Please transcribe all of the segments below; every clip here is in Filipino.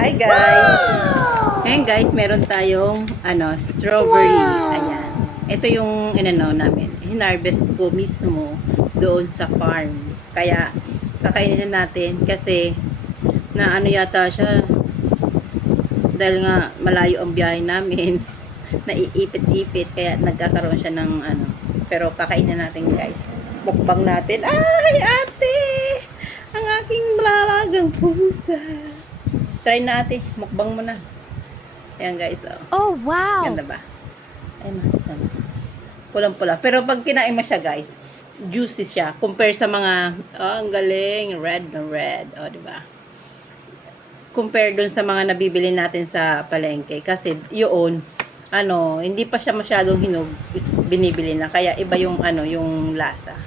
Hi guys! Ngayon guys, meron tayong strawberry. Ayan. Ito yung namin. Hinarvest ko mismo doon sa farm. Kaya kakainin na natin kasi na yata siya dahil nga malayo ang biyahe namin. Naiipit-ipit kaya nagkakaroon siya ng pero kakainin natin guys. Mukbang natin. Ay ate! Ang aking malalagang pusa. Try natin. Mukbang mo na. Ayan guys. Oh, wow! Ganda ba? Ayan na. Pulang-pula. Pero pag kinain mo siya guys, juicy siya. Compare sa mga, ang galing. Red na red. O, diba? Compare dun sa mga nabibili natin sa palengke. Kasi yun, hindi pa siya masyadong hinog. Is binibili na. Kaya iba yung, yung lasa.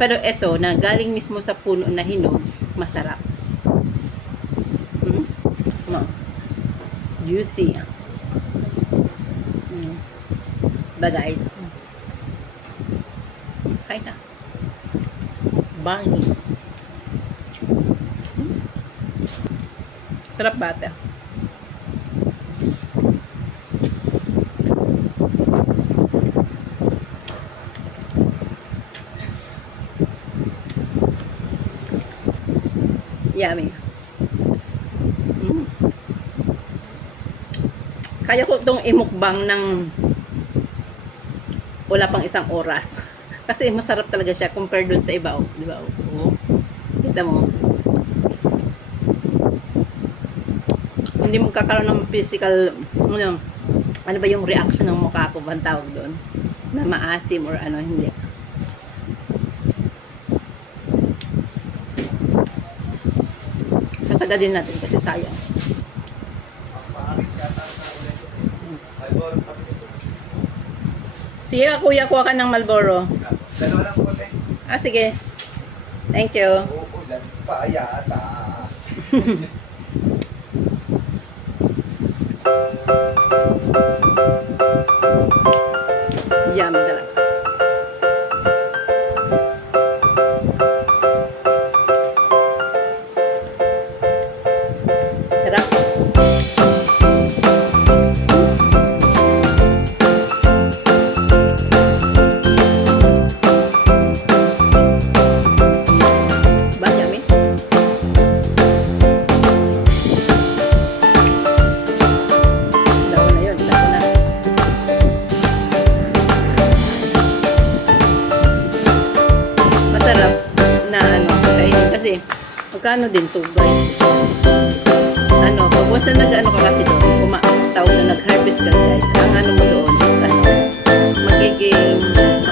Pero ito, na galing mismo sa puno na hinog, masarap. Juicy. Ba guys? Kain na. Bangi. Sarap ba ate? Yummy. Kaya ko itong imukbang ng wala pang isang oras. Kasi masarap talaga siya compare dun sa iba. Di ba? Oh. Kita mo. Hindi mo kakaroon ng physical, ano ba yung reaction ng mukha ko, bang tawag doon? Na maasim or hindi. Kataga din natin kasi sayang. Sige kuya, kuha ka ng Marlboro. Dalawa lang po, te. Sige. Thank you. Uulan pa yata. Yum talaga. Sarap. Magkano din to guys? Pag once na ka kasi doon, tawag na nag-harvest ka guys, ang mo doon is magiging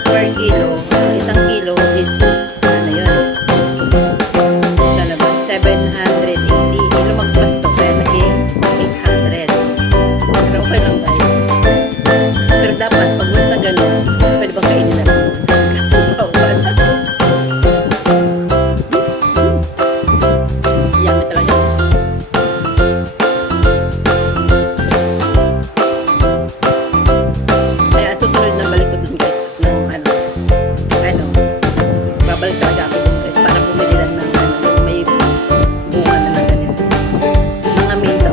per kilo, isang kilo is yun, talaba, 780. Lumagpas to, kaya naging 800. Pero okay lang guys. Pero dapat, pag mas na gano'n, pwede bang kainin natin? Kasi bawal. Babalik talaga ako dun guys para bumili lang ng may bunga na ng ganito. Mga mita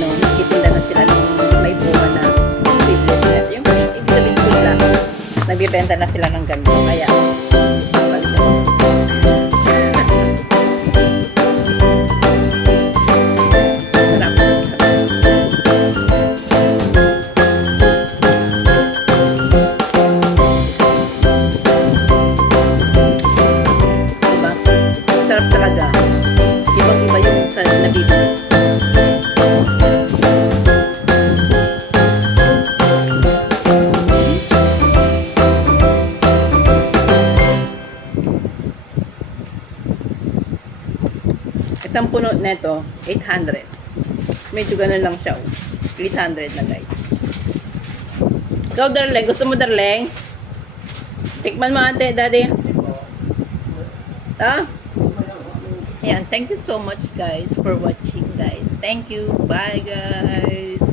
nagtitinda na sila ng may bunga na seedless net. Yung ibig sabihin ko lang, nagbibenta na sila ng ganito. Kaya, babalik ako. Sarap. Sarap talaga. Ibang-iba yung sa nabibili. Isang puno neto, 800. Medyo ganun lang siya. 800 na guys. Ikaw, darling. Gusto mo, darling? Tikman mo, ate, daddy. Ayan, thank you so much guys for watching guys. Thank you. Bye guys.